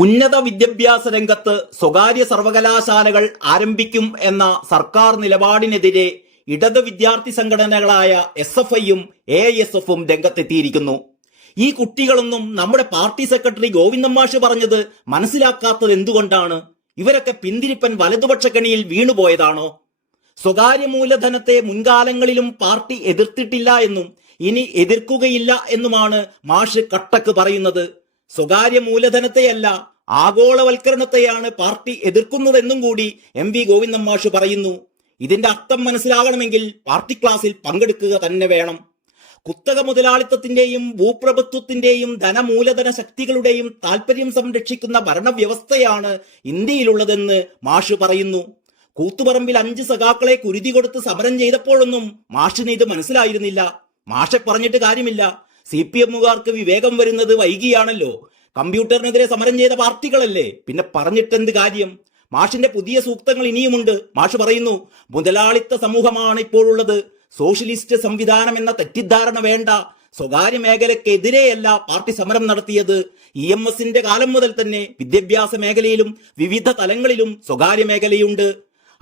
ഉന്നത വിദ്യാഭ്യാസ രംഗത്ത് സ്വകാര്യ സർവകലാശാലകൾ ആരംഭിക്കും എന്ന സർക്കാർ നിലപാടിനെതിരെ ഇടത് വിദ്യാർത്ഥി സംഘടനകളായ എസ് എഫ് ഐയും എ എസ് എഫും രംഗത്തെത്തിയിരിക്കുന്നു. ഈ കുട്ടികളൊന്നും നമ്മുടെ പാർട്ടി സെക്രട്ടറി ഗോവിന്ദമാഷ് പറഞ്ഞത് മനസ്സിലാക്കാത്തത് എന്തുകൊണ്ടാണ്? ഇവരൊക്കെ പിന്തിരിപ്പൻ വലതുപക്ഷ കണിയിൽ വീണുപോയതാണോ? സ്വകാര്യ മൂലധനത്തെ മുൻകാലങ്ങളിലും പാർട്ടി എതിർത്തിട്ടില്ല എന്നും ഇനി എതിർക്കുകയില്ല എന്നുമാണ് മാഷ് കട്ടക്ക് പറയുന്നത്. സ്വകാര്യ മൂലധനത്തെയല്ല ആഗോളവൽക്കരണത്തെയാണ് പാർട്ടി എതിർക്കുന്നതെന്നും കൂടി എം വി ഗോവിന്ദൻ മാഷ് പറയുന്നു. ഇതിന്റെ അർത്ഥം മനസ്സിലാകണമെങ്കിൽ പാർട്ടി ക്ലാസിൽ പങ്കെടുക്കുക തന്നെ വേണം. കുത്തക മുതലാളിത്തത്തിന്റെയും ഭൂപ്രഭുത്വത്തിന്റെയും ധനമൂലധന ശക്തികളുടെയും താൽപര്യം സംരക്ഷിക്കുന്ന ഭരണവ്യവസ്ഥയാണ് ഇന്ത്യയിലുള്ളതെന്ന് മാഷ് പറയുന്നു. കൂത്തുപറമ്പിൽ അഞ്ച് സഖാക്കളെ കുരുതി കൊടുത്ത് സമരം ചെയ്തപ്പോഴൊന്നും മാഷിന് ഇത് മനസ്സിലായിരുന്നില്ല. മാഷെ പറഞ്ഞിട്ട് കാര്യമില്ല. സി പി എമ്മുകാർക്ക് വിവേകം വരുന്നത് വൈകിയാണല്ലോ. കമ്പ്യൂട്ടറിനെതിരെ സമരം ചെയ്ത പാർട്ടികളല്ലേ? പിന്നെ പറഞ്ഞിട്ടെന്ത് കാര്യം? മാഷിന്റെ പുതിയ സൂക്തങ്ങൾ ഇനിയുമുണ്ട്. മാഷ് പറയുന്നു മുതലാളിത്ത സമൂഹമാണ് ഇപ്പോഴുള്ളത്. സോഷ്യലിസ്റ്റ് സംവിധാനം എന്ന തെറ്റിദ്ധാരണ വേണ്ട. സ്വകാര്യ മേഖലക്കെതിരെയല്ല പാർട്ടി സമരം നടത്തിയത്. ഇ എം എസിന്റെ കാലം മുതൽ തന്നെ വിദ്യാഭ്യാസ മേഖലയിലും വിവിധ തലങ്ങളിലും സ്വകാര്യ മേഖലയുണ്ട്.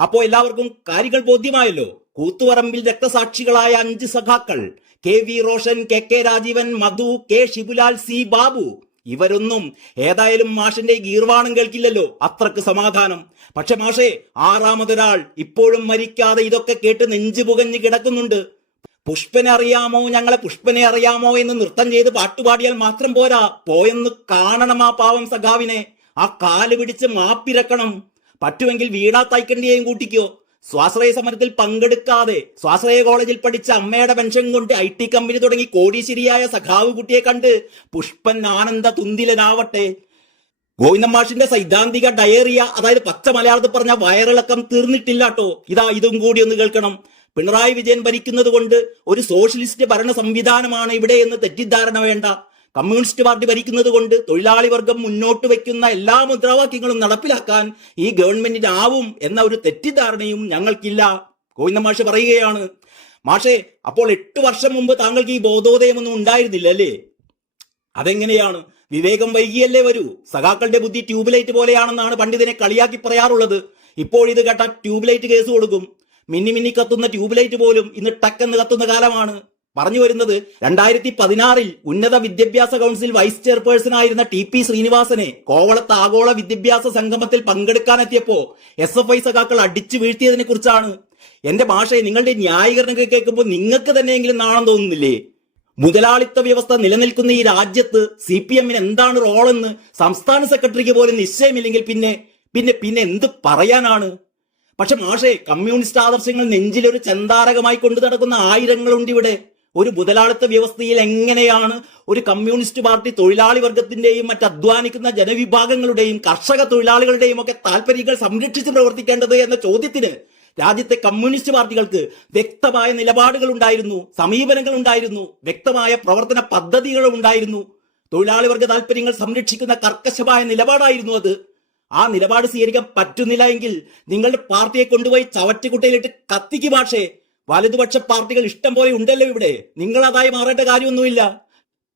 അപ്പോ എല്ലാവർക്കും കാര്യങ്ങൾ ബോധ്യമായല്ലോ. കൂത്തുപറമ്പിൽ രക്തസാക്ഷികളായ അഞ്ച് സഖാക്കൾ K V Roshan K K Rajeevan Madhu K Shibulal C Babu. ഇവരൊന്നും ഏതായാലും മാഷിന്റെ ഗീർവാണം കേൾക്കില്ലല്ലോ. അത്രയ്ക്ക് സമാധാനം. പക്ഷെ മാഷേ ആറാമതൊരാൾ ഇപ്പോഴും മരിക്കാതെ ഇതൊക്കെ കേട്ട് നെഞ്ചു പുകഞ്ഞ് കിടക്കുന്നുണ്ട്. പുഷ്പനെ അറിയാമോ? ഞങ്ങളെ പുഷ്പനെ അറിയാമോ എന്ന് നൃത്തം ചെയ്ത് പാട്ടുപാടിയാൽ മാത്രം പോരാ. പോയെന്ന് കാണണം ആ പാവം സഖാവിനെ. ആ കാൽ പിടിച്ച് മാപ്പിരക്കണം. പറ്റുമെങ്കിൽ വീണാ തൈക്കണ്ടിയേയും കൂട്ടിക്കോ. സ്വാശ്രയ സമരത്തിൽ പങ്കെടുക്കാതെ സ്വാശ്രയ കോളേജിൽ പഠിച്ച അമ്മയുടെ പെൻഷൻ കൊണ്ട് ഐ ടി കമ്പനി തുടങ്ങി കോടീശ്ശേരിയായ സഖാവ് കുട്ടിയെ കണ്ട് പുഷ്പൻ ആനന്ദ തുന്തിലനാവട്ടെ. ഗോവിന്ദ മാഷിന്റെ സൈദ്ധാന്തിക ഡയറിയ അതായത് പച്ച മലയാളത്തിൽ പറഞ്ഞ വയറിളക്കം തീർന്നിട്ടില്ലാട്ടോ ഇതാ ഇതും കൂടി ഒന്ന് കേൾക്കണം. പിണറായി വിജയൻ ഭരിക്കുന്നത് കൊണ്ട് ഒരു സോഷ്യലിസ്റ്റ് ഭരണ സംവിധാനമാണ് ഇവിടെ എന്ന് തെറ്റിദ്ധാരണ വേണ്ട. കമ്മ്യൂണിസ്റ്റ് പാർട്ടി ഭരിക്കുന്നത് കൊണ്ട് തൊഴിലാളി വർഗം മുന്നോട്ട് വയ്ക്കുന്ന എല്ലാ മുദ്രാവാക്യങ്ങളും നടപ്പിലാക്കാൻ ഈ ഗവൺമെന്റിന് ആവും എന്ന ഒരു തെറ്റിദ്ധാരണയും ഞങ്ങൾക്കില്ല. ഗോവിന്ദ മാഷ് പറയുകയാണ്. മാഷേ അപ്പോൾ എട്ട് വർഷം മുമ്പ് താങ്കൾക്ക് ഈ ബോധോദയമൊന്നും ഉണ്ടായിരുന്നില്ല അല്ലേ? അതെങ്ങനെയാണ്? വിവേകം വൈകിയല്ലേ വരൂ. സഖാക്കളുടെ ബുദ്ധി ട്യൂബ്ലൈറ്റ് പോലെയാണെന്നാണ് പണ്ഡിതനെ കളിയാക്കി പറയാറുള്ളത്. ഇപ്പോൾ ഇത് കേട്ട ട്യൂബ്ലൈറ്റ് കേസ് കൊടുക്കും. മിന്നി മിന്നി കത്തുന്ന ട്യൂബ്ലൈറ്റ് പോലും ഇന്ന് ടക്കെന്ന് കത്തുന്ന കാലമാണ്. പറഞ്ഞു വരുന്നത് രണ്ടായിരത്തി പതിനാറിൽ ഉന്നത വിദ്യാഭ്യാസ കൗൺസിൽ വൈസ് ചെയർപേഴ്സൺ ആയിരുന്ന ടി പി ശ്രീനിവാസനെ കോവളത്ത് ആഗോള വിദ്യാഭ്യാസ സംഗമത്തിൽ പങ്കെടുക്കാനെത്തിയപ്പോ എസ് എഫ് ഐ സഖാക്കൾ അടിച്ചു വീഴ്ത്തിയതിനെ കുറിച്ചാണ്. എന്റെ ഭാഷയെ നിങ്ങളുടെ ന്യായീകരണങ്ങൾ കേൾക്കുമ്പോൾ നിങ്ങൾക്ക് തന്നെയെങ്കിലും നാണം തോന്നുന്നില്ലേ? മുതലാളിത്ത വ്യവസ്ഥ നിലനിൽക്കുന്ന ഈ രാജ്യത്ത് സി പി എമ്മിന് എന്താണ് റോളെന്ന് സംസ്ഥാന സെക്രട്ടറിക്ക് പോലും നിശ്ചയമില്ലെങ്കിൽ പിന്നെ പിന്നെ പിന്നെ എന്ത് പറയാനാണ്? പക്ഷെ മാഷേ കമ്മ്യൂണിസ്റ്റ് ആദർശങ്ങൾ നെഞ്ചിലൊരു ചന്താരകമായി കൊണ്ടു നടക്കുന്ന ആയിരങ്ങളുണ്ട് ഇവിടെ. ഒരു മുതലാളിത്ത വ്യവസ്ഥയിൽ എങ്ങനെയാണ് ഒരു കമ്മ്യൂണിസ്റ്റ് പാർട്ടി തൊഴിലാളി വർഗത്തിന്റെയും മറ്റ് അധ്വാനിക്കുന്ന ജനവിഭാഗങ്ങളുടെയും കർഷക തൊഴിലാളികളുടെയും ഒക്കെ താല്പര്യങ്ങൾ സംരക്ഷിച്ച് പ്രവർത്തിക്കേണ്ടത് എന്ന ചോദ്യത്തിന് രാജ്യത്തെ കമ്മ്യൂണിസ്റ്റ് പാർട്ടികൾക്ക് വ്യക്തമായ നിലപാടുകൾ ഉണ്ടായിരുന്നു സമീപനങ്ങൾ ഉണ്ടായിരുന്നു വ്യക്തമായ പ്രവർത്തന പദ്ധതികൾ ഉണ്ടായിരുന്നു. തൊഴിലാളി വർഗ താല്പര്യങ്ങൾ സംരക്ഷിക്കുന്ന കർക്കശമായ നിലപാടായിരുന്നു അത്. ആ നിലപാട് സ്വീകരിക്കാൻ പറ്റുന്നില്ല എങ്കിൽ നിങ്ങളുടെ പാർട്ടിയെ കൊണ്ടുപോയി ചവറ്റുകുട്ടയിലിട്ട് കത്തിക്ക് ഭാഷേ വലതുപക്ഷ പാർട്ടികൾ ഇഷ്ടം പോലെ ഉണ്ടല്ലോ ഇവിടെ. നിങ്ങൾ അതായി മാറേണ്ട കാര്യമൊന്നുമില്ല.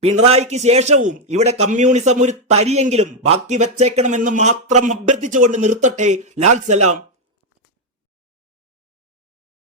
പിണറായിക്ക് ശേഷവും ഇവിടെ കമ്മ്യൂണിസം ഒരു തരിയെങ്കിലും ബാക്കി വെച്ചേക്കണമെന്ന് മാത്രം അഭ്യർത്ഥിച്ചുകൊണ്ട് നിർത്തട്ടെ. ലാൽ സലാം.